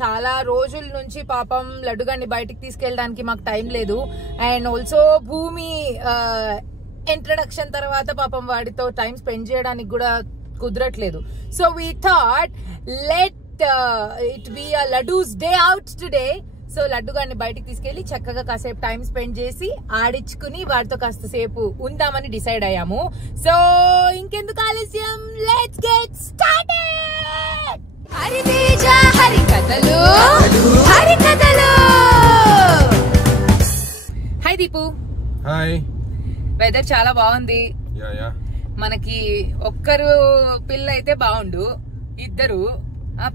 చాలా రోజుల నుంచి పాపం లడ్డు గారిని బయటికి తీసుకెళ్ళడానికి మాకు టైం లేదు. అండ్ ఆల్సో భూమి ఇంట్రడక్షన్ తర్వాత పాపం వాడితో టైం స్పెండ్ చేయడానికి కూడా కుదరట్లేదు. So we thought let it be a Laddu's day out today. సో లడ్డు గారిని బయటికి తీసుకెళ్లి చక్కగా కాసేపు టైం స్పెండ్ చేసి ఆడించుకుని వాడితో కాస్త సేపు ఉందామని డిసైడ్ అయ్యాము. సో ఇంకెందుకు ఆలస్యం, లెట్స్ గెట్ స్టార్టెడ్. హరికథలు. హాయ్ దీపు. హాయ్. వెదర్ చాలా బాగుంది. మనకి ఒక్కరు పిల్ల అయితే బాగుండు, ఇద్దరు.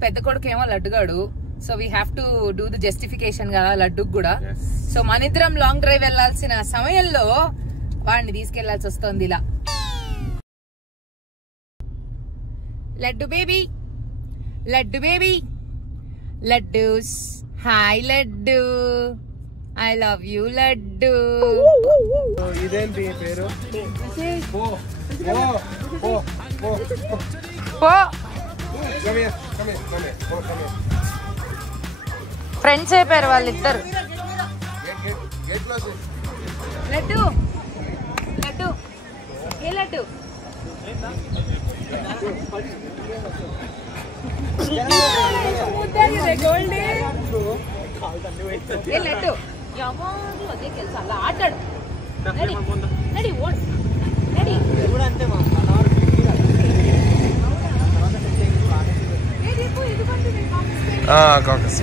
పెద్ద కొడుకేమో లడ్డుగాడు. So we have to do the justification కదా లడ్డుకు కూడా. సో మన ఇద్దరం లాంగ్ డ్రైవ్ వెళ్లాల్సిన సమయంలో వాడిని తీసుకెళ్లాల్సి వస్తుంది ఇలా. Laddu baby, Laddu baby, Laddus. Hi Laddu, I love you Laddu. ఇదేంటి పేరు? ఫ్రెండ్స్ అయిపోయారు వాళ్ళిద్దరు. లడ్డు, లడ్డు, ఏ లడ్డు? ఏ లడ్డు అదే తెలుసు, అలా ఆటాడు. నడి ఓడు, నడి. Caucus.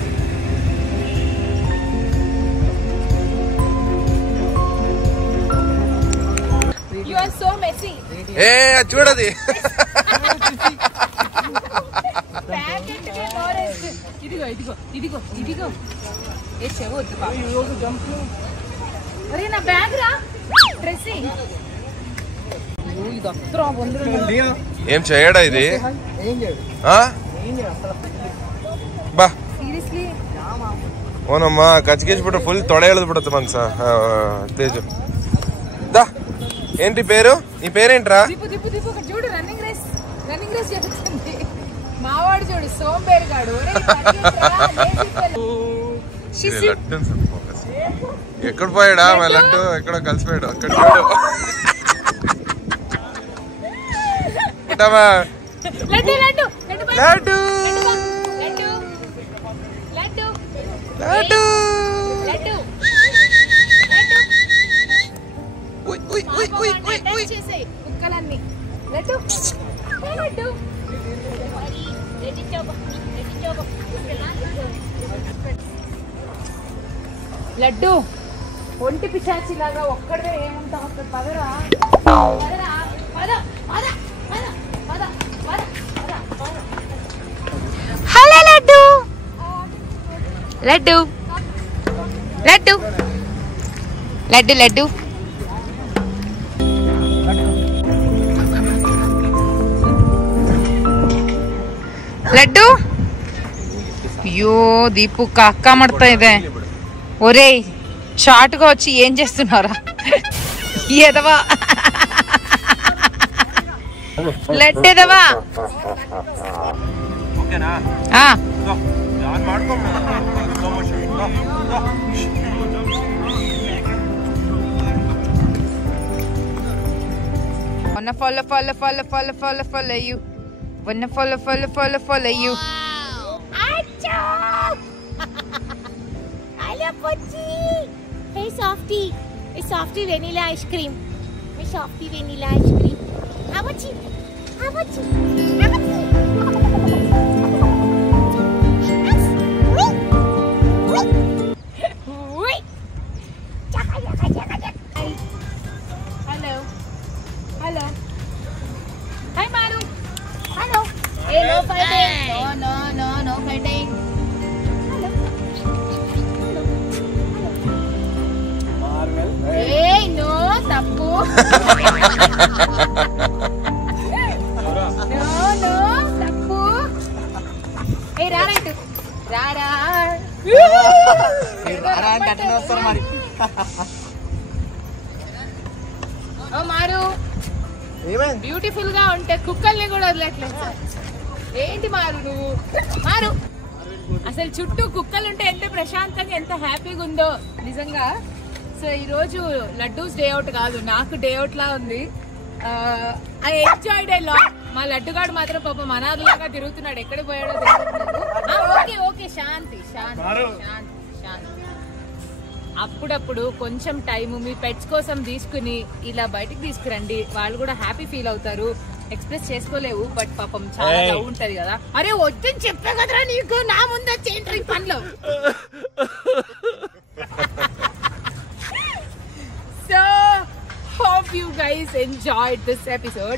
You are so messy. ఏ చూడది. ఇదిగో ఇదిగో ఇదిగో ఇదిగో. ఏ చెవద్దు బాబు. అరే నా బ్యాగ్ రా, డ్రెస్సింగ్. ఏం చేయడా ఇది? ಬಾ ಓನಮ್ಮ ಕಚ್ಕಿಸ್ಬಿಟ್ರೆ ಫುಲ್ ತೊಡೆ ಎಳೆದು ಬಿಡುತ್ತೆ ಮನ್ಸ ತೇಜು. దా ఏంటి పేరు? నీ పేరేంట్రా? చూడు రన్నింగ్ రేస్, రన్నింగ్ రేస్ చెప్తుంది. మావాడు చూడు సోంబేరిగాడు. ఎక్కడ పోయాడా మా లడ్డు? ఎక్కడో కలిసిపోయాడు. అక్కడ చూడు. లడ్డు లడ్డు లడ్డు లడ్డు కుక్కలన్నీ. లడ్డు లడ్డు లడ్డు ఒంటి పిశాచిలాగా ఒక్కడే ఏముంటావు అక్కడ. పదరా పదరా పద పద పద పద పద పద. హలో లడ్డు, లడ్డు లడ్డు లడ్డు లడ్డు. ಲಡ್ಡು అయ్యో దీపు అక్క మడతా ಇದೆ. ఒరేయ్ షార్ట్గా వచ్చి ఏం చేస్తున్నారా ఎదవా, లడ్డు ఎదవా. Wanna follow, follow, follow, follow, follow, follow you. Wanna follow, follow, follow, follow you. Achoo! Hello, Pochi. Hey, Softie. Hey, Softie vanilla ice cream. Hey, Softie vanilla ice cream. How much? How much? How much? Hello. Hello. Hi, Maru. Hello. Hey, no fighting. No, no, no, no fighting. Hello. Hello. Marvel. Hey, no, tappu. No, no, tappu. Hey, Rara itu. Rara. Hey, Rara ante atne vastaru mari. ఓ మారు, beautiful గా ఉంటే కుక్కల్ని కూడా వదిలేట్లేదు sir. ఏంటి మారు నువ్వు? మారు అసలు చుట్టూ కుక్కలు ఉంటే ఎంత ప్రశాంతంగా ఎంత హ్యాపీగా ఉందో నిజంగా. సో ఈ రోజు లడ్డూస్ డే అవుట్ కాదు, నాకు డే అవుట్ లా ఉంది. I enjoyed a lot. మా లడ్డుగాడు మాత్రం పాపం అనాథలాగా తిరుగుతున్నాడు, ఎక్కడ పోయాడో తెలియట్లేదు. ఓకే ఓకే శాంతి శాంతి శాంతి శాంతి. అప్పుడప్పుడు కొంచెం టైం మీ పెట్స్ కోసం తీసుకుని ఇలా బయటికి తీసుకురండి, వాళ్ళు కూడా హ్యాపీ ఫీల్ అవుతారు. ఎక్స్ప్రెస్ చేసుకోలేవు బట్ పాపం చాలా లవ్ ఉంటది కదా. అరే వద్దని చెప్పా కదరా నీకు, నా ముందు వచ్చేంటారు ఈ పనిలో. So hope you guys enjoyed this episode.